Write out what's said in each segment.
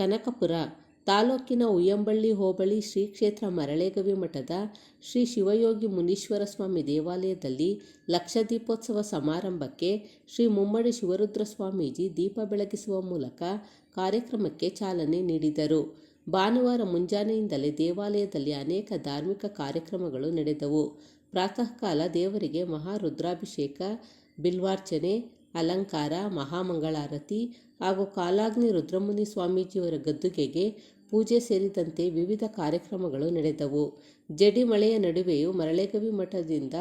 ಕನಕಪುರ ತಾಲೂಕಿನ ಉಯ್ಯಂಬಳ್ಳಿ ಹೋಬಳಿ ಶ್ರೀ ಕ್ಷೇತ್ರ ಮರಳೇಗವಿ ಮಠದ ಶ್ರೀ ಶಿವಯೋಗಿ ಮುನೀಶ್ವರ ಸ್ವಾಮಿ ದೇವಾಲಯದಲ್ಲಿ ಲಕ್ಷದೀಪೋತ್ಸವ ಸಮಾರಂಭಕ್ಕೆ ಶ್ರೀ ಮುಮ್ಮಡಿ ಶಿವರುದ್ರ ಸ್ವಾಮೀಜಿ ದೀಪ ಬೆಳಗಿಸುವ ಮೂಲಕ ಕಾರ್ಯಕ್ರಮಕ್ಕೆ ಚಾಲನೆ ನೀಡಿದರು. ಭಾನುವಾರ ಮುಂಜಾನೆಯಿಂದಲೇ ದೇವಾಲಯದಲ್ಲಿ ಅನೇಕ ಧಾರ್ಮಿಕ ಕಾರ್ಯಕ್ರಮಗಳು ನಡೆದವು. ಪ್ರಾತಃ ಕಾಲ ದೇವರಿಗೆ ಮಹಾರುದ್ರಾಭಿಷೇಕ, ಬಿಲ್ವಾರ್ಚನೆ, ಅಲಂಕಾರ, ಮಹಾಮಂಗಳಾರತಿ ಹಾಗೂ ಕಾಲಾಗ್ನಿ ರುದ್ರಮುನಿ ಸ್ವಾಮೀಜಿಯವರ ಗದ್ದುಗೆಗೆ ಪೂಜೆ ಸೇರಿದಂತೆ ವಿವಿಧ ಕಾರ್ಯಕ್ರಮಗಳು ನಡೆದವು. ಜಡಿ ಮಳೆಯ ನಡುವೆಯೂ ಮರಳೇಗವಿ ಮಠದಿಂದ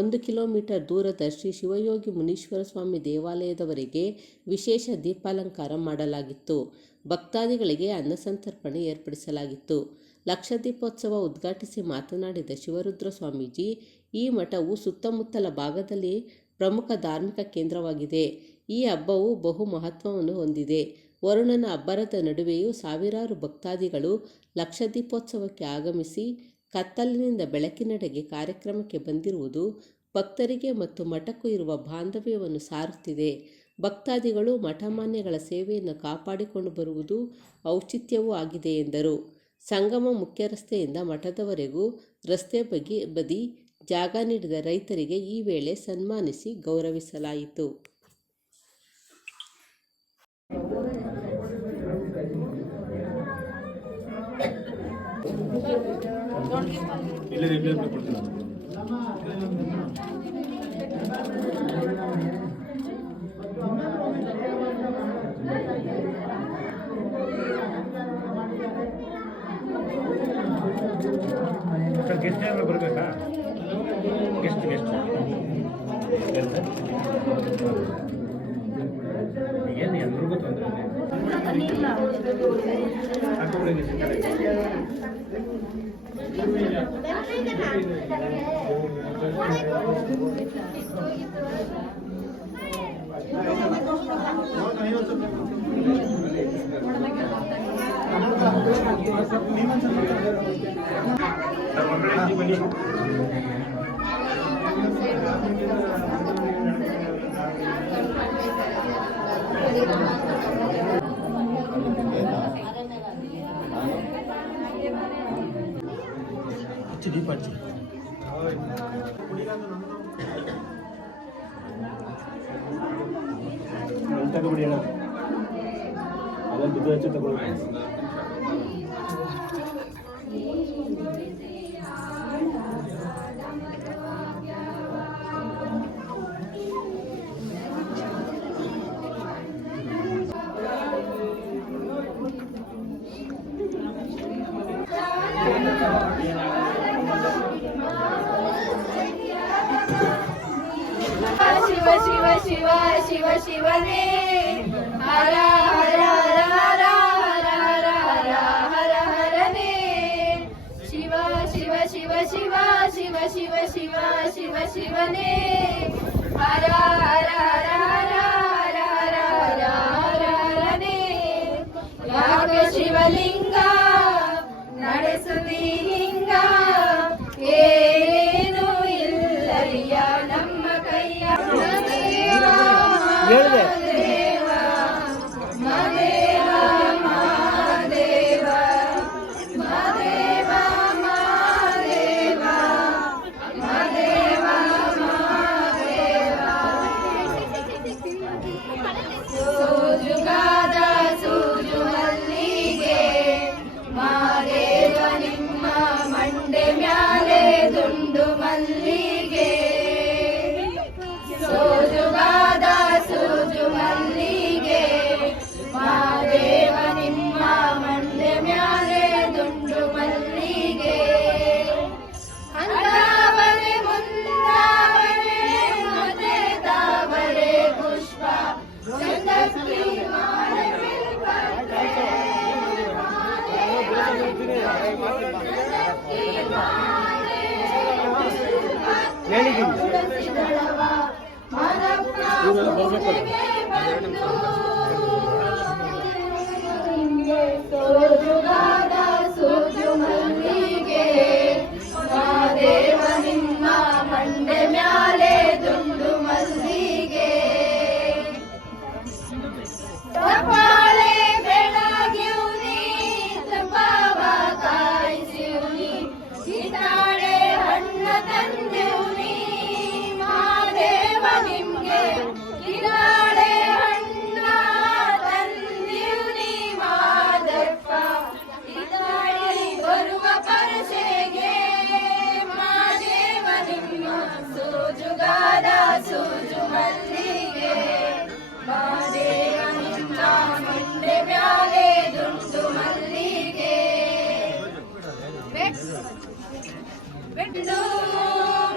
1 ಕಿಲೋಮೀಟರ್ ದೂರದ ಶ್ರೀ ಶಿವಯೋಗಿ ಮುನೀಶ್ವರ ಸ್ವಾಮಿ ದೇವಾಲಯದವರೆಗೆ ವಿಶೇಷ ದೀಪಾಲಂಕಾರ ಮಾಡಲಾಗಿತ್ತು. ಭಕ್ತಾದಿಗಳಿಗೆ ಅನ್ನಸಂತರ್ಪಣೆ ಏರ್ಪಡಿಸಲಾಗಿತ್ತು. ಲಕ್ಷದೀಪೋತ್ಸವ ಉದ್ಘಾಟಿಸಿ ಮಾತನಾಡಿದ ಶಿವರುದ್ರ ಸ್ವಾಮೀಜಿ, ಈ ಮಠವು ಸುತ್ತಮುತ್ತಲ ಭಾಗದಲ್ಲಿ ಪ್ರಮುಖ ಧಾರ್ಮಿಕ ಕೇಂದ್ರವಾಗಿದೆ. ಈ ಹಬ್ಬವು ಬಹು ಮಹತ್ವವನ್ನು ಹೊಂದಿದೆ. ವರುಣನ ಅಬ್ಬರದ ನಡುವೆಯೂ ಸಾವಿರಾರು ಭಕ್ತಾದಿಗಳು ಲಕ್ಷದೀಪೋತ್ಸವಕ್ಕೆ ಆಗಮಿಸಿ ಕತ್ತಲಿನಿಂದ ಬೆಳಕಿನೆಡೆಗೆ ಕಾರ್ಯಕ್ರಮಕ್ಕೆ ಬಂದಿರುವುದು ಭಕ್ತರಿಗೆ ಮತ್ತು ಮಠಕ್ಕೂ ಇರುವ ಬಾಂಧವ್ಯವನ್ನು ಸಾರುತ್ತಿದೆ. ಭಕ್ತಾದಿಗಳು ಮಠಮಾನ್ಯಗಳ ಸೇವೆಯನ್ನು ಕಾಪಾಡಿಕೊಂಡು ಬರುವುದು ಔಚಿತ್ಯವೂ ಆಗಿದೆ ಎಂದರು. ಸಂಗಮ ಮುಖ್ಯ ರಸ್ತೆಯಿಂದ ಮಠದವರೆಗೂ ರಸ್ತೆ ಬದಿ ಜಾಗ ನೀಡಿದ ರೈತರಿಗೆ ಈ ವೇಳೆ ಸನ್ಮಾನಿಸಿ ಗೌರವಿಸಲಾಯಿತು. ಗೆಸ್ಟ್ ಯಾರು ಬರಬೇಕಾ? ಗೆಸ್ಟ್ ಏನು ಎಲ್ರಿಗೂ ತೊಂದರೆ ದೀಪ ಹಚ್ಚಿ ತಗೊಬಿಡಿ ಅಣ್ಣ, ಅದನ್ನು ದುಡ್ಡು ಹಚ್ಚಿ ತಗೊಳ್ಳಿ. ಶಿವ ಶಿವ ಶಿವ ಶಿವ ಶಿವನೇ ಹರ ಹರ ಹರ ಹರ ಹರ ಹರ ಹರ ಹರನೇ ಶಿವ ಶಿವ ಶಿವ ಶಿವ ಶಿವ ಶಿವ ಶಿವ ಶಿವ ಶಿವನೇ ಹರ ಹರ ಹರ ಹರ ಹರ ಹರ ಹರ ಹರ ಹರನೇ ಯಾಕೆ ಶಿವಲಿಂಗ ನಡೆಸುತ್ತೀ ಹಿಂಗ ಏನು ಇಲ್ಲರಿಯ ನಮ್ಮ ಕೈಯ ಹೇಳಿದೆ ಸೂಜುಗಾದ ಸೂಜು ಮಲ್ಲಿಗೆ ಮಾದೇವ ನಿಮ್ಮ ಮಂಡೆ ಮ್ಯಾಲೆ ದುಂಡು ಮಲ್ಲಿಗೆ ಸೂಜುಗಾದ ಸೂಜು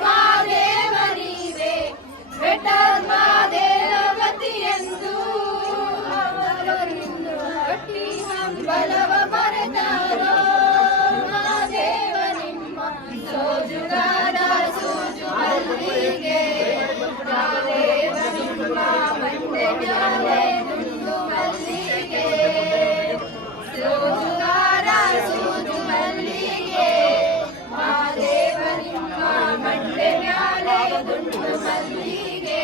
ಮಾದೇವ ನೀವೇ ಬೆಟರ್ ಮಾದೇವತಿಯೆಂದು ಅವರನ್ನು ಕಟ್ಟಿ ಬಲವ ಮರೆತಾರೋ ಮಾದೇವ ನಿಮ್ಮ ಸೋಜುಗಾರ ಸೂಜು ಮಲ್ಲಿಗೆ ಮಾದೇವ ನಿಮ್ಮ ಮಂಡೆ ಮ್ಯಾಲೆ ದುಂಡು ಮಲ್ಲಿಗೆ ಸೋಜುಗಾರ ಸೂಜು ಮಲ್ಲಿಗೆ ಮಾದೇವ ನಿಮ್ಮ ಮಂಡೆ ಮ್ಯಾಲೆ ದುಂಡು ಮಲ್ಲಿಗೆ.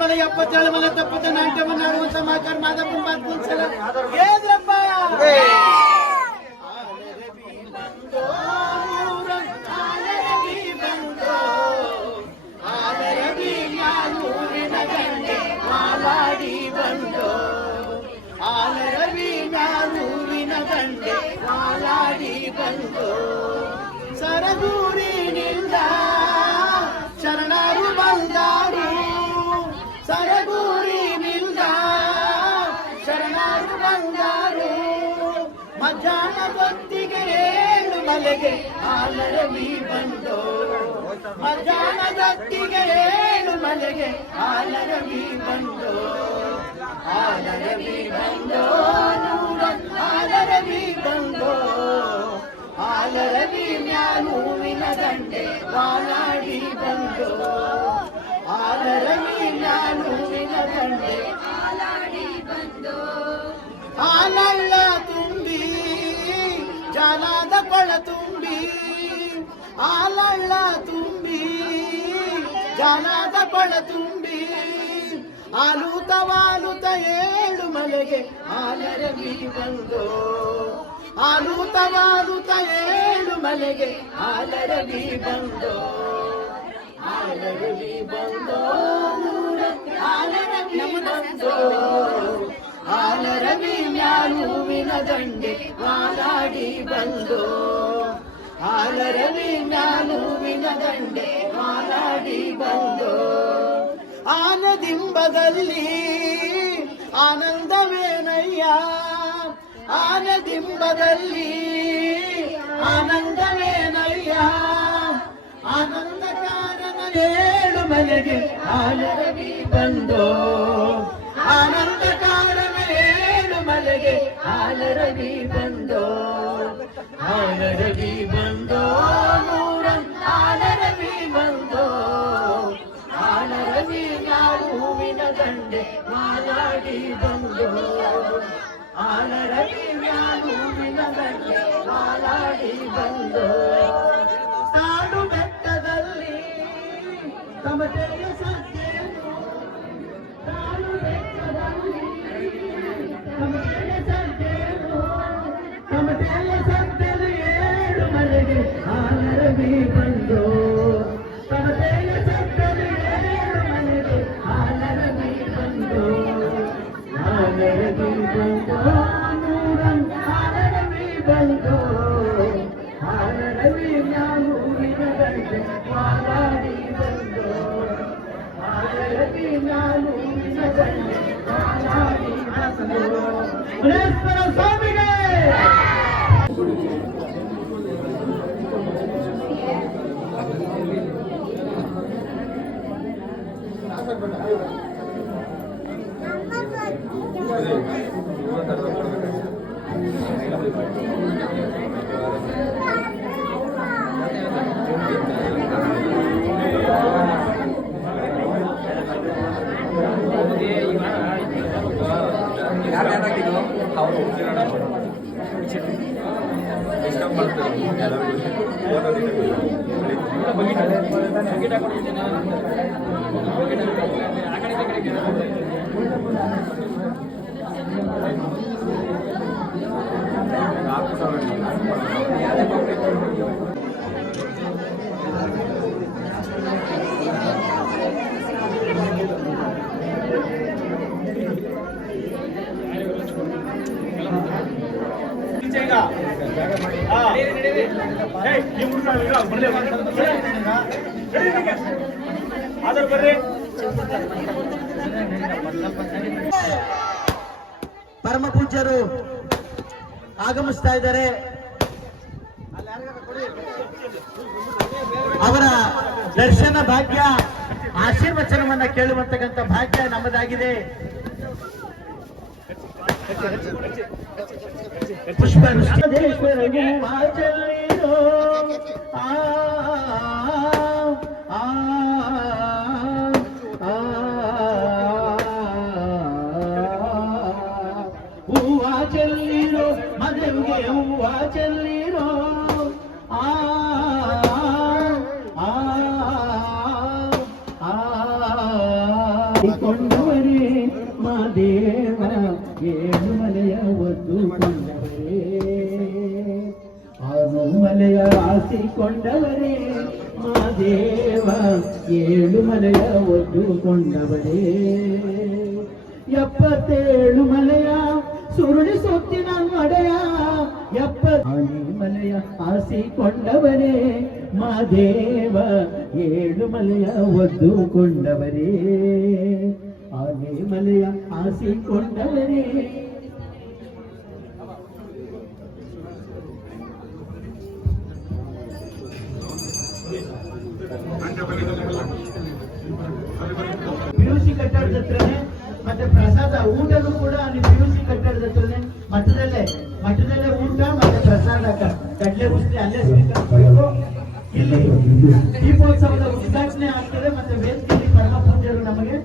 ಮನೆ 77 ಮನೆ ತಪ್ಪದ ನಾಟ್ಯವನ್ನು ಆಡುವಂತ ಮಾಕರ್ ಮಾದಪ್ಪನ ಮಾತು ಕುಂಚಲ ಏದ್ರಪ್ಪ ಮಾಲಾಡಿ ಬಂದೋ ಆಲರವಿ ನಾನೂರಿನ ಗಂಡೆ ಮಾಲಾಡಿ ಬಂದೋ ಸರಗೂರಿನಿಂದ ಶರಣರು ಬಂದಾರು ಸರಗೂರಿನಿಂದ ಶರಣರು ಬಂದಾರು ಮಧ್ಯಾಹ್ನದೊತ್ತಿಗೆ 7 ಮಲೆಗೆ ಆಲರವಿ ಬಂದೋ ಮಧ್ಯಾಹ್ನದೊತ್ತಿಗೆ 7 ಮಲೆಗೆ ಆಲರವಿ ಬಂದೋ ಆಲರವಿ ಬಂದೋ ಆಲರವಿ ಬಂದೋ ಆಲರವಿ ಮ್ಯಾಲೂವಿನ ದಂಡೆ ವಾಲಾಡಿ ಬಂದೋ ಆಲರವಿ ಮ್ಯಾಲೂವಿನ ದಂಡೆ ಮಾಲಾಡಿ ಬಂದೋ ಆಲಳ್ಳ ತುಂಬಿ ಜಾಲಾದ ಕೊಳ ತುಂಬಿ ಆಲಳ್ಳ ತುಂಬಿ ಜಾಲಾದ ಕೊಳ ತುಂಬಿ ಆಲೂತ ವಾಲುತ 7 ಮಲೆಗೆ ಆಲರವಿ ಬಂದೋ ಆಲೂತ ವಾಲುತ 7 ಮಲೆಗೆ ಆಲರವಿ ಬಂದೋ ಆಲರವಿ ಬಂದೋ ಆಲರವಿ ಬಂದೋ ಆಲರವಿ ಮ್ಯಾಲೂವಿನ ದಂಡೆ ವಾಲಾಡಿ ಬಂದೋ ಆಲರವಿ ಮ್ಯಾಲೂವಿನ ದಂಡೆ ವಾಲಾಡಿ ಬಂದೋ ಆನದಿಂಬದಲ್ಲಿ ಆನಂದವೇನಯ್ಯ ಆನದಿಂಬದಲ್ಲಿ ಆನಂದವೇನಯ್ಯ ಆನಂದ ಕಾರಣ 7 ಮಲೆಗೆ ಆಲರವಿ ಬಂದೋ ಆನಂದ ಕಾರಣ 7 ಮಲೆಗೆ ಆಲರವಿ ಬಂದೋ ಆಲರವಿ ಬಂದೋ ಆಲರವಿ ಬಂದೋ ಆಲರವಿ ಮ್ಯಾಲೂವಿನ ದಂಡೆ ಮಾಲಾಡಿ ಬಂದೋ ಆಲರವಿ ಮ್ಯಾಲೂವಿನ ದಂಡೆ ಮಾಲಾಡಿ ಬಂದೋ ತಾಡು ಬೆಟ್ಟದಲ್ಲಿ ತಮಟೆಯ ಸತ್ಯನು ತಾಡು ಬೆಟ್ಟದಲ್ಲಿ ತಮಟೆಯ ಸತ್ಯನು ತಮಟೆಯ ಸತ್ಯನು 7 ಮಲೆಗೆ ಆಲರವಿ ಬಂದೋ ತಮಟೆಯ ಸತ್ಯನು 7 ಮಲೆಗೆ ಆಲರವಿ ಬಂದೋ ಆಲರವಿ ಬಂದೋ ಆಲರವಿ ಬಂದೋ ಆಲರವಿ ಮ್ಯಾಲೂವಿನ ದಂಡೆ ಮಾಲಾಡಿ ಬಂದೋ ಆಲರವಿ ಮ್ಯಾಲೂವಿನ ದಂಡೆ ಮಾಲಾಡಿ ಬಂದೋ ಬೃಹಸ್ಪರ ಸ್ವಾಮಿಗೆ ಪರಮ ಪೂಜ್ಯರು ಆಗಮಿಸ್ತಾ ಇದ್ದಾರೆ. ಅವರ ದರ್ಶನ ಭಾಗ್ಯ, ಆಶೀರ್ವಚನವನ್ನ ಕೇಳುವಂತಕ್ಕಂಥ ಭಾಗ್ಯ ನಮ್ಮದಾಗಿದೆ. ಪುಷ್ಪೇಶ್ವರಗೂ ಆಚರಣೆಯೋ ಹೂವ ಚೆಲ್ಲಿರೋ ಮದುವೆಗೆ ಹೂವ ಚೆಲ್ಲಿರೋ ಕೊಂಡವರೇ ಮಾದೇವ ಏಳು ಮಲೆಯ ಒದ್ದು ಕೊಂಡವರೇ, ಆರು ಮಲೆಯ ಆಸಿಕೊಂಡವರೇ ಮಾದೇವ ಏಳು ಮಲೆಯ ಒದ್ದು ಕೊಂಡವರೇ, 77 ಮಲೆಯ ಸುರುಳಿ ಸೊತ್ತಿನ ಒಡೆಯ 70 ಮಲೆಯ ಆಸಿಕೊಂಡವರೇ ಮಾದೇವ ಏಳು ಮಲೆಯ ಒದ್ದುಕೊಂಡವರೇ, ಆನೆ ಮಲೆಯ ಆಸಿಕೊಂಡವರೇ. ಪಿಯುಸಿ ಕಟ್ಟಡದ ಹತ್ರನೇ ಮತ್ತೆ ಪ್ರಸಾದ ಊಟನೂ ಕೂಡ ಅಲ್ಲಿ ಪಿಯುಸಿ ಕಟ್ಟಡದ ಹತ್ರನೇ ಮಠದಲ್ಲೇ ಊಟ ಮತ್ತೆ ಪ್ರಸಾದ ಕಡ್ಲೆ ಉಸ್ಲಿ ಅಲ್ಲೇ ಸ್ವೀಕರಿಸಬೇಕು. ಇಲ್ಲಿ ದೀಪೋತ್ಸವದ ಉದ್ಘಾಟನೆ ಆಗ್ತದೆ ಮತ್ತೆ ವೇದಿಕೆಯಲ್ಲಿ ಪರಮ ಪೂಜ್ಯರು ನಮಗೆ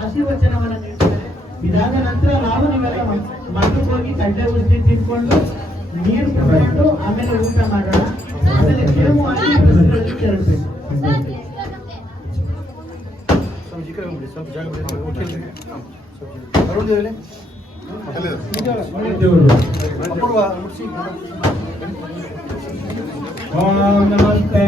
ಆಶೀರ್ವಚನವನ್ನ ನೀಡ್ತಾರೆ. ಇದಾದ ನಂತರ ನಾವು ನೀವೆಲ್ಲ ಮಠಕ್ಕೆ ಹೋಗಿ ಕಡ್ಲೆ ಉಸ್ಲಿ ತಿನ್ಕೊಂಡು ನೀರು ಕುಡಿಕೊಂಡು ಆಮೇಲೆ ಊಟ ಮಾಡೋಣ. ಆಮೇಲೆ ಕೇವು ಆಗಿ ತೆರಳಬೇಕು. ಓಂ ನಮಸ್ತೆ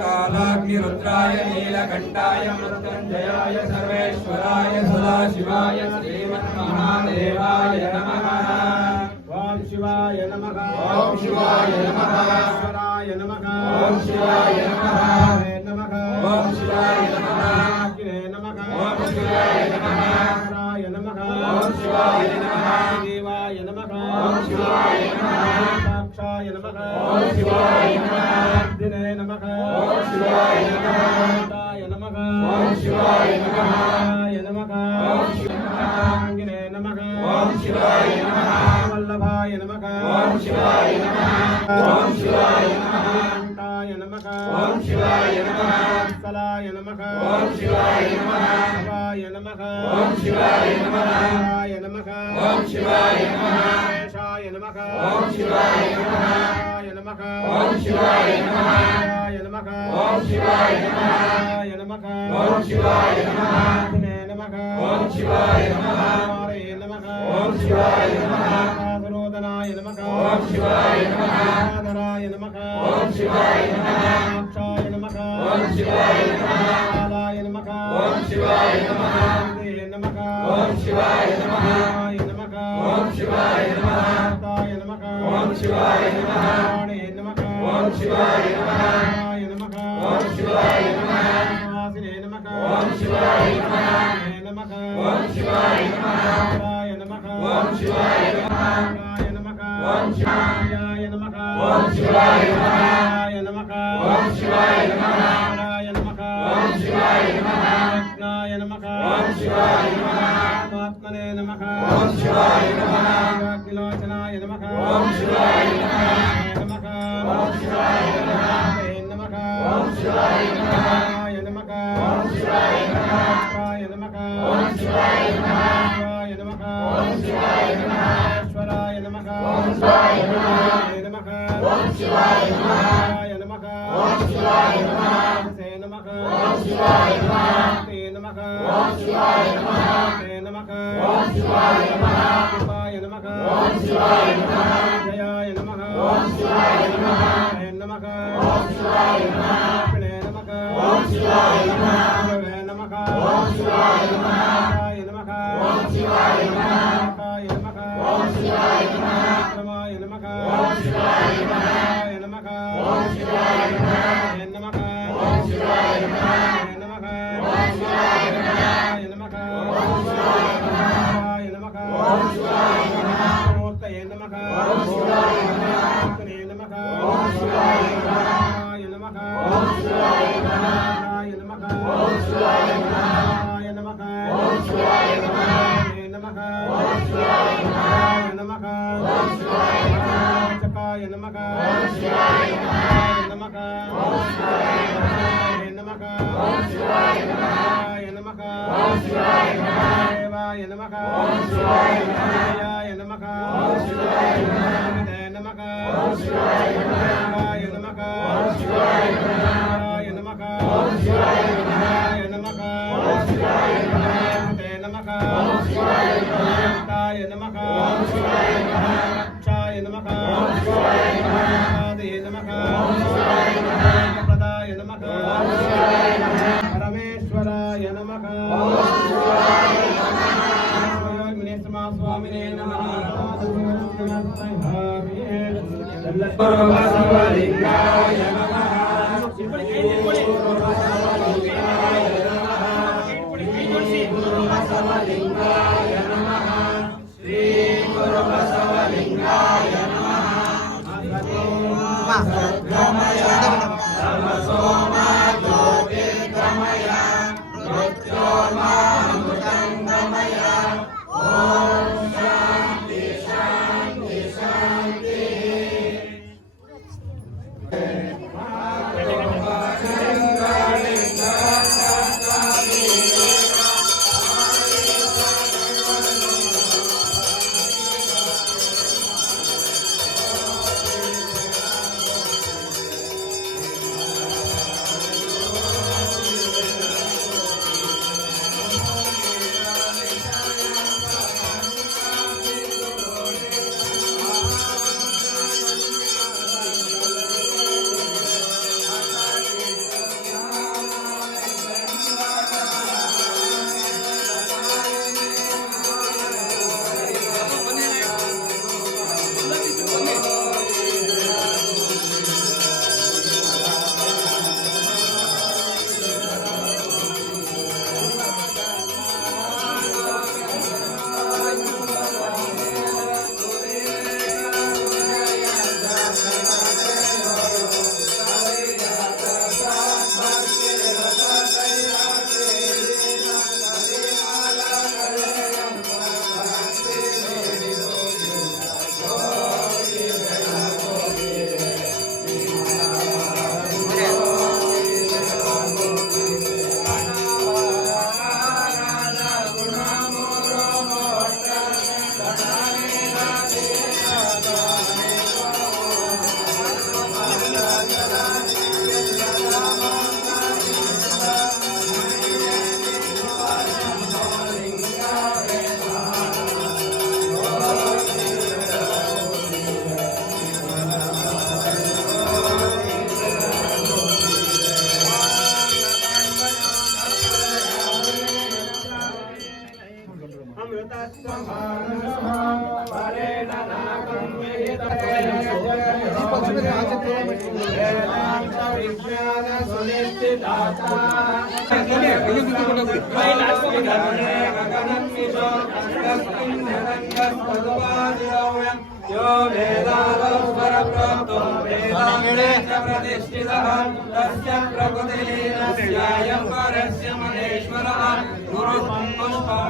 कालाग्निरुद्राय नीलकण्ठाय मृत्युञ्जयाय सर्वेश्वराय सदाशिवाय श्रीमन्महादेवाय नमः। ओम शिवाय नमः। ओम शिवाय नमः। ईश्वराय नमः। ओम शिवाय नमः। नमः। ओम शिवाय नमः। नमः। ओम शिवाय नमः। ईश्वराय नमः। ओम शिवाय नमः। देवाय नमः। ओम शिवाय नमः। साक्षाय नमः। ओम शिवाय नमः। दिने नमः। ओम शिवाय नमः। नमः। ओम शिवाय नमः। नमः। ओम शिवाय नमः। ओम शिवाय नमः। वल्लभाय नमः। ओम शिवाय नमः। ओम शिवाय नमः। नमः। ओम शिवाय नमः। कलाय नमः। ओम शिवाय नमः। शिवाय नमः। ओम शिवाय नमः। शिवाय नमः। ओम शिवाय नमः। शेषाय नमः। ओम शिवाय नमः। शिवाय नमः। ओम शिवाय नमः। शिवाय नमः। ओम शिवाय नमः। शिवाय नमः। ओम शिवाय नमः। दिने नमः। ओम शिवाय नमः। कुमारे नमः। ओम शिवाय नमः। साधरोदनाय नमः। ओम शिवाय नमः। साधराय नमः। ओम शिवाय नमः। साक्षाय नमः। ओम शिवाय नमः। कालाय नमः। ओम शिवाय नमः। नमः। ओम शिवाय नमः। नमः। ओम शिवाय नमः। ताय नमः। ओम शिवाय नमः। प्राणे नमः। ओम शिवाय नमः। नमः। ओम शिवाय नमः। वासिने नमः। ओम शिवाय नमः। नमः। ओम शिवाय नमः। राय नमः। ओम शिवाय नमः। राय नमः। ओम शिवाय नमः। ओम शिवाय नमः। राय नमः। ओम शिवाय नमः। राय नमः। ओम शिवाय नमः। रत्नाय नमः। ओम शिवाय नमः। आत्मने नमः। ओम शिवाय नमः। त्रिलोचनाय नमः। ओम शिवाय नमः। नमः। ओम शिवाय नमः। नमः। ओम शिवाय नमः। नमः। ओम शिवाय नमः। नमः। ओम शिवाय नमः। नमः। ओम शिवाय नमः। ईश्वराय नमः। ओम शिवाय नमः। नमः। ओम शिवाय नमः। नमः। ओम शिवाय नमः। नमः। ओम शिवाय नमः। नमः। ओम शिवाय नमः। नमः। ओम शिवाय नमः। शिवाय नमः। ओम शिवाय नमः। जयाय नमः। ओम शिवाय नमः। नमः। ओम शिवाय नमः। नमः। ओम शिवाय नमः। नमः। ओम शिवाय नमः। नमः। ओम शिवाय नमः। नमः। ओम शिवाय नमः। नमाय नमः। ओम शिवाय नमः। नमः। ओम शिवाय नमः। नमः। ओम शिवाय नमः। नमः। ओम शिवाय नमः। नमः। ओम शिवाय नमः। नमः। ओम शिवाय नमः। मूर्तये नमः। ओम शिवाय नमः। ಶಿವಾಯ ನಮಃ ಓಂ ಶಿವಾಯ ನಮಃ ಓಂ ಶಿವಾಯ ನಮಃ ಓಂ ಶಿವಾಯ ನಮಃ ಓಂ ಶಿವಾಯ ನಮಃ ಓಂ ಶಿವಾಯ ನಮಃ ಓಂ ಶಿವಾಯ ನಮಃ ಓಂ ಶಿವಾಯ ನಮಃ ಓಂ ಶಿವಾಯ ನಮಃ ಓಂ ಶಿವಾಯ ನಮಃ ಓಂ ಶಿವಾಯ ನಮಃ ಓಂ ಶಿವಾಯ ನಮಃ ಓಂ ಶಿವಾಯ ನಮಃ ಓಂ ಶಿವಾಯ ನಮಃ ಓಂ ಶಿವಾಯ ನಮಃ ಓಂ ಶಿವಾಯ ನಮಃ ಓಂ ಶಿವಾಯ ನಮಃ ಓಂ ಶಿವಾಯ ಪ್ರದಾಯ ನಮಃ ಓಂ ಶಿವಾಯ ಪರಮೇಶ್ವರಾಯ ನಮಃ ಓಂ ಶಿವಾಯ ನಮಃ ಸ್ವಾಮಿನೇ ನಮಃ ಬಸವಲಿಂಗಾಯ ನಮಃ ಬಸವಲಿಂಗಾಯ ನಮಃ ಶ್ರೀ ಗುರು ಬಸವಲಿಂಗಾಯ ನಮಃ ಸದ್ಗಮಯ ಸಮಸೋಮ ಜ್ಯೋತಿರ್ಗಮಯ ಮೃತ್ಯೋರ್ಮಾಮೃತಂಗಮಯ ಓಂ ಶಾಂತಿ ಶಾಂತಿ ಶಾಂತಿ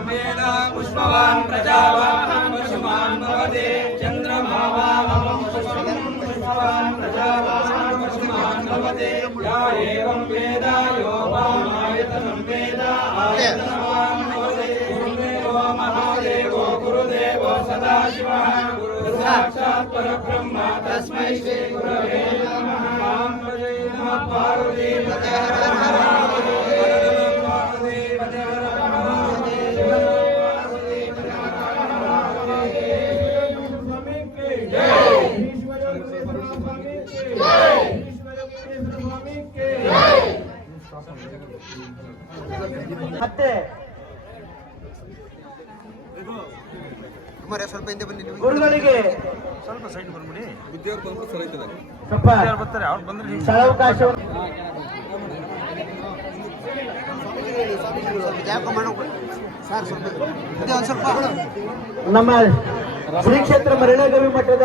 पुष्पवान् प्रजावाहं पशुमान् भवते चन्द्रमावाहं पुष्पवान् प्रजावाहं पशुमान् भवते या एवं वेद यो वामायतनं वेद आयतनवान् भवते गुरुदेवो महादेवो गुरुदेवो सदाशिवः गुरुसाक्षात् परब्रह्म तस्मै श्री गुरवे नमः मां भजे नमः पार्वती पते हर हर ಮತ್ತೆ ಸ್ವಲ್ಪ ಹಿಂದೆ ಬನ್ನಿ ನೀವು. ಗುರುಗಳಿಗೆ ಸ್ವಲ್ಪ ಸೈಡ್ ಬಂದ್ಬಿಡಿ. ವಿದ್ಯಾರ್ಥಿ ಬಂದ್ರೆ ಸರಿ ಆಯ್ತದೆ. ಸ್ವಲ್ಪ ಬರ್ತಾರೆ ಅವ್ರು ಬಂದ್ರೆ ಸ್ಥಳಾವಕಾಶ ಯಾಕೋ ಮಾಡೋಣ ಸರ್, ಸ್ವಲ್ಪ ಇದೆ ಒಂದು ಸ್ವಲ್ಪ ನಮ್ಮ ಶ್ರೀ ಕ್ಷೇತ್ರ ಮರಳಗವಿ ಮಠದ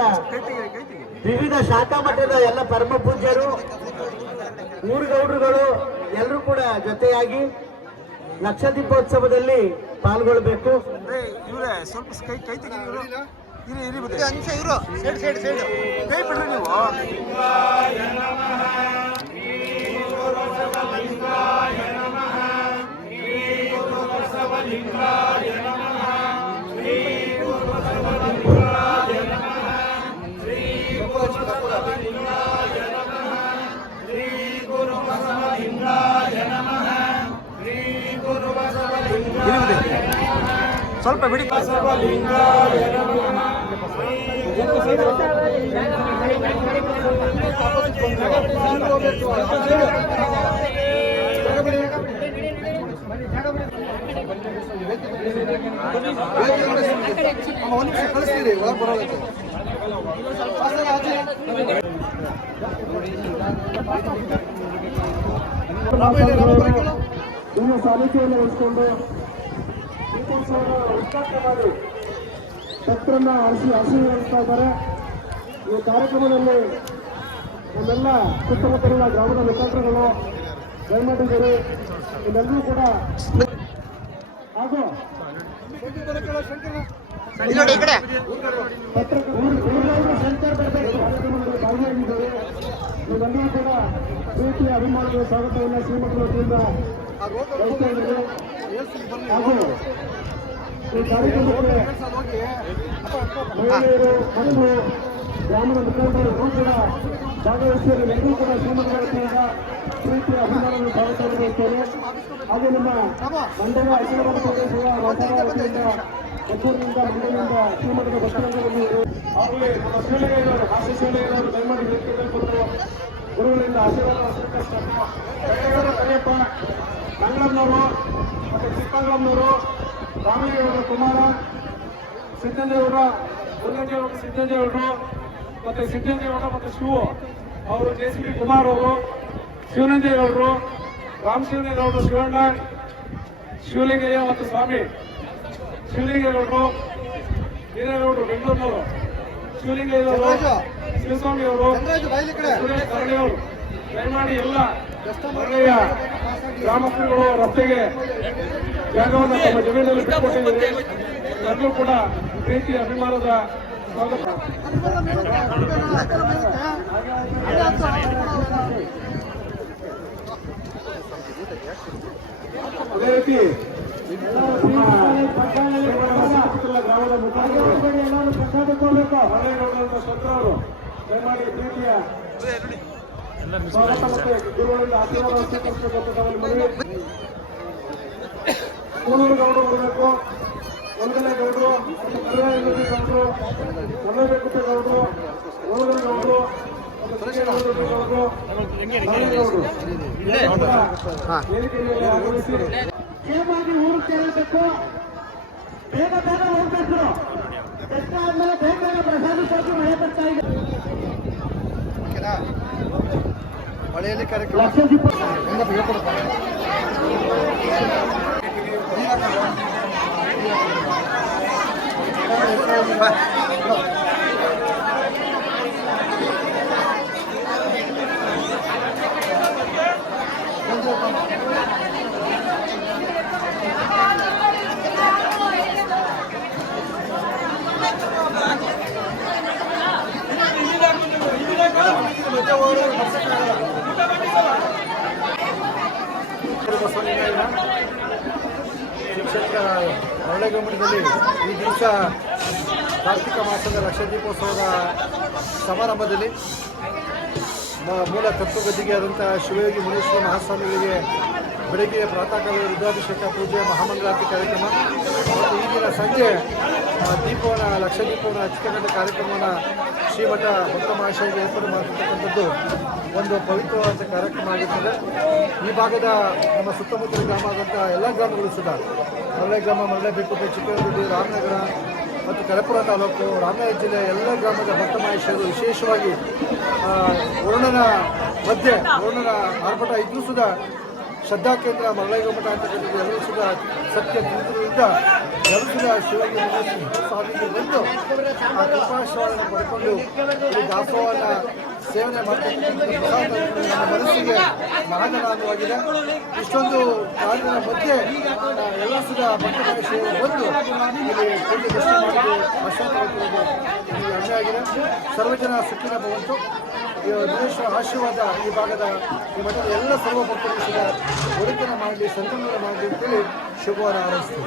ವಿವಿಧ ಶಾಖಾ ಮಠದ ಎಲ್ಲ ಪರಮ ಪೂಜ್ಯರು ಊರುಗೌಡರುಗಳು ಎಲ್ಲರೂ ಕೂಡ ಜೊತೆಯಾಗಿ ಲಕ್ಷ ದೀಪೋತ್ಸವದಲ್ಲಿ ಪಾಲ್ಗೊಳ್ಬೇಕು. ಇವರೇ ಸ್ವಲ್ಪ ಕೈ ತೆಗೀರಿ ಇವರು. ಕೈ ಬಿಡ್ರಿ ನೀವು. ಸ್ವಲ್ಪ ಬಿಡಿ. ಕಳಿಸ್ತೀರಿ ಒಳಗೆ ಬರೋದಕ್ಕೆ. ಇನ್ನು ಸಾಲಿಕೆಯನ್ನು ವಹಿಸಿಕೊಂಡು ದೀಪೋತ್ಸವದ ಉದ್ಘಾಟನೆ ಮಾಡಿ ಭಕ್ತರನ್ನ ಆಶೀರ್ವದಿಸ್ತಾ ಇದ್ದಾರೆ. ಈ ಕಾರ್ಯಕ್ರಮದಲ್ಲಿ ನಮ್ಮೆಲ್ಲ ಸುತ್ತಮುತ್ತಲಿನ ಗ್ರಾಮದ ಮುಖಂಡರುಗಳು, ಗೈಮಂಡಿಗರು ಇವೆಲ್ಲರೂ ಕೂಡ ಹಾಗೂ ಭಾಗಿಯಾಗಿದ್ದಾರೆ. ಇವೆಲ್ಲರೂ ಕೂಡ ಪ್ರೀತಿಯ ಅಭಿಮಾನಿಗಳ ಸ್ವಾಗತವನ್ನು ಶ್ರೀಮಠದ ವತಿಯಿಂದ ಬಯಸ್ತಾ ಇದ್ದಾರೆ. ಹಾಗೂ ಈ ಕಾರ್ಯಕ್ರಮಕ್ಕೆ ಮಹಿಳೆಯರು ಮತ್ತು ಗ್ರಾಮದ ಮುಖಂಡರು ಕೂಡ ಭಾಗವಹಿಸಿದರೆ ಎಲ್ಲರೂ ಕೂಡ ಶ್ರೀಮಠದ ವತಿಯಿಂದ ಪ್ರೀತಿಯ ಅಭಿಮಾನಿಗಳ ಸ್ವಾಗತವನ್ನು ಬಯಸ್ತೇನೆ. ಹಾಗೆ ನಮ್ಮ ಮಂಡ್ಯದ ಅಖಿಲ ಭಾರತ ಪ್ರದೇಶದ ವಾಸದ ವತಿಯಿಂದ ಕಚೇರಿಯಿಂದ ಮಂಡ್ಯದಿಂದ ಶ್ರೀಮಠದ ಭಕ್ತರಂಗದಲ್ಲಿ ಆಗಲೇ ನಮ್ಮ ಸೇವೆಗಾರರು ಹಾಸ್ಯ ಸೇವೆಗಾರರು ದಯಮಾಡಿ ವೇದಿಕೆಯಲ್ಲಿ ಬಂದು ಗುರುಗಳಿಂದ ಆಶೀರ್ವಾದ ಸ್ವೀಕರಿಸಬೇಕು. ಕರಿಯಪ್ಪ ಮಂಗಳಮ್ಮನವರು ಮತ್ತು ಚಿಕ್ಕಂಗಳಮ್ಮನವರು, ರಾಮಲಿಂಗೇಗೌಡ ಕುಮಾರ, ಸಿದ್ದೇಗೌಡ, ಮುರುಗೇಗೌಡ ಸಿದ್ದೇಗೌಡರು ಮತ್ತು ಸಿದ್ದೇಗೌಡ ಮತ್ತು ಶಿವು ಅವರು, JCB ಕುಮಾರ್ ಅವರು, ಶಿವನಂಜೇಗೌಡರು, ರಾಮಶಿವನೇಗೌಡರು, ಶಿವಣ್ಣ, ಶಿವಲಿಂಗಯ್ಯ ಮತ್ತು ಸ್ವಾಮಿ, ಶಿವಲಿಂಗೇಗೌಡರು, ಹಿರೇಗೌಡರು ಬೆಂಗಳೂರಿನವರು, ಶಿವಲಿಂಗಯ್ಯವರು, ಶಿವಸ್ವಾಮಿ ಅವರು, ಸುರೇಶ್ ಕರಡಿ ಅವರು, ದಯಮಾಡಿ ಎಲ್ಲ ಒಳ್ಳೆಯ ಗ್ರಾಮಸ್ಥರುಗಳು ರಸ್ತೆಗೆ ಜಾಗವನ್ನು ತಮ್ಮ ಜಮೀನಲ್ಲಿ ಬಿಟ್ಟುಕೊಟ್ಟಿದ್ದಾರೆ. ಎಲ್ಲರೂ ಕೂಡ ಪ್ರೀತಿ ಅಭಿಮಾನದ ಸ್ವಾಗತ. ಅದೇ ರೀತಿ ಗ್ರಾಮದ ಮುಖಂಡರು ಮನೆಗೌಡರಂತ ಶಂಕರವರು ದಯಮಾಡಿ ಪ್ರೀತಿಯ ಸ್ವಾಗತ ಮತ್ತೆ ಗುರುಗಳಿಂದ ಆಶೀರ್ವಾದ ಸ್ವೀಕರಿಸಬೇಕು. ಮನವಿ ಕೂನೂರು ಗೌಡರು ಬರಬೇಕು, ಒಳಗನೆ ಗೌಡರು, ಗೌಡರು, ಮಲ್ಲಬೇಕುಟ್ಟೆ ಗೌಡರು, ಒಳಗನೆ ಗೌಡರು, ಗೌಡರು, ವೇದಿಕೆ ಮೇಲೆ ಆಗಮಿಸಿ ಕ್ಷೇಮವಾಗಿ ಊರು ಸೇರಬೇಕು. ಬೇಗ ಬೇಗ ಹೋಗ್ಬೇಕು. ದರ್ಶನ ಆದ್ಮೇಲೆ ಬೇಗ ಬೇಗ ಪ್ರಸಾದಕ್ಕಾಗಿ ಮಳೆ ಬರ್ತಾ ಇದೆ. ಮಳೆಯಲ್ಲಿ ಕಾರ್ಯಕ್ರಮ ಲಕ್ಷ ದೀಪ ಕ್ಷೇತ್ರ ಮರಳೆಗಮನದಲ್ಲಿ ಈ ದಿವಸ ಕಾರ್ತಿಕ ಮಾಸದ ಲಕ್ಷ ದೀಪೋತ್ಸವದ ಸಮಾರಂಭದಲ್ಲಿ ಮೂಲ ತತ್ವಗತಿಗೆ ಆದಂಥ ಶಿವಯೋಗಿ ಮುನೀಶ್ವರ ಮಹಾಸ್ವಾಮಿಗಳಿಗೆ ಬೆಳಗ್ಗೆ ಪ್ರಾತಃ ಕಾಲ ರುದ್ರಾಭಿಷೇಕ ಪೂಜೆ ಮಹಾಮಂಗಳಾರತಿ ಕಾರ್ಯಕ್ರಮ ಮತ್ತು ಈ ದಿನ ಸಂಜೆ ದೀಪವನ್ನು ಲಕ್ಷ ದೀಪವನ್ನು ಹಚ್ಚತಕ್ಕಂಥ ಕಾರ್ಯಕ್ರಮವನ್ನು ಶ್ರೀಮಠ ಭಕ್ತ ಮಹಾಶಯಗೆ ಏರ್ಪಾಡು ಮಾಡತಕ್ಕಂಥದ್ದು ಒಂದು ಪವಿತ್ರವಾದ ಕಾರ್ಯಕ್ರಮ ಆಗಿರ್ತದೆ. ಈ ಭಾಗದ ನಮ್ಮ ಸುತ್ತಮುತ್ತಲ ಗ್ರಾಮ ಆದಂಥ ಎಲ್ಲ ಗ್ರಾಮಗಳು ಸುಧಾ ಮರಳೆ ಗ್ರಾಮ, ಮರಳೆಬೇಕುಟ್ಟೆ, ಚಿಕ್ಕರಗುಡ್ಡಿ, ರಾಮನಗರ ಮತ್ತು ಕಲಪುರ ತಾಲೂಕು, ರಾಮನಗರ ಜಿಲ್ಲೆ ಎಲ್ಲ ಗ್ರಾಮದ ಭಕ್ತ ಮಹೇಶ್ವರರು ವಿಶೇಷವಾಗಿ ವರುಣನ ಮಧ್ಯೆ ವರುಣನ ಆರ್ಭಟ ಇದ್ರೂ ಸುಧಾ ಶ್ರದ್ಧಾ ಕೇಂದ್ರ ಮರಳೇಗಮಠ ಅಂತಕ್ಕಂಥದ್ದು ಎಲ್ಲರೂ ಸುಧಾ ಸತ್ಯ ತಿಳಿದ್ರಿಂದ ಎಲ್ಲರೂ ಸುಧಾ ಶಿವಯೋಗಿ ಸ್ವಾಮಿಗೆ ಬಂದು ಆ ಕೃಪಾಶ್ರಮವನ್ನು ಪಡ್ಕೊಂಡು ಈ ದಾಸೋಹವನ್ನು ಸೇವನೆ ಮಾಡ್ತಕ್ಕಂಥ ನಮ್ಮ ಮನಸ್ಸಿಗೆ ಮಹಾಜನಾಂದವಾಗಿದೆ. ಇಷ್ಟೊಂದು ಕಾಡಿನ ಮಧ್ಯೆ ಎಲ್ಲ ಸುದ ಭಕ್ತರ ಸೇವೆ ಬಂದು ಇಲ್ಲಿ ಪೂಜೆ ದರ್ಶನ ಮಾಡಿ ಪ್ರಸಾದ ಹೆಮ್ಮೆ ಆಗಿದೆ. ಸರ್ವಜನ ಸುಖಿನ ಭವಂತು. ದಿನೇಶ್ವರ ಆಶೀರ್ವಾದ ಈ ಭಾಗದ ಈ ಮಠದ ಎಲ್ಲ ಸರ್ವ ಭಕ್ತರು ಸುದ ಬದುಕನ್ನು ಮಾಡಲಿ, ಸಂತಮನ ಮಾಡಲಿ ಅಂತೇಳಿ ಶುಭವನ್ನು ಹಾರೈಸ್ತೀವಿ.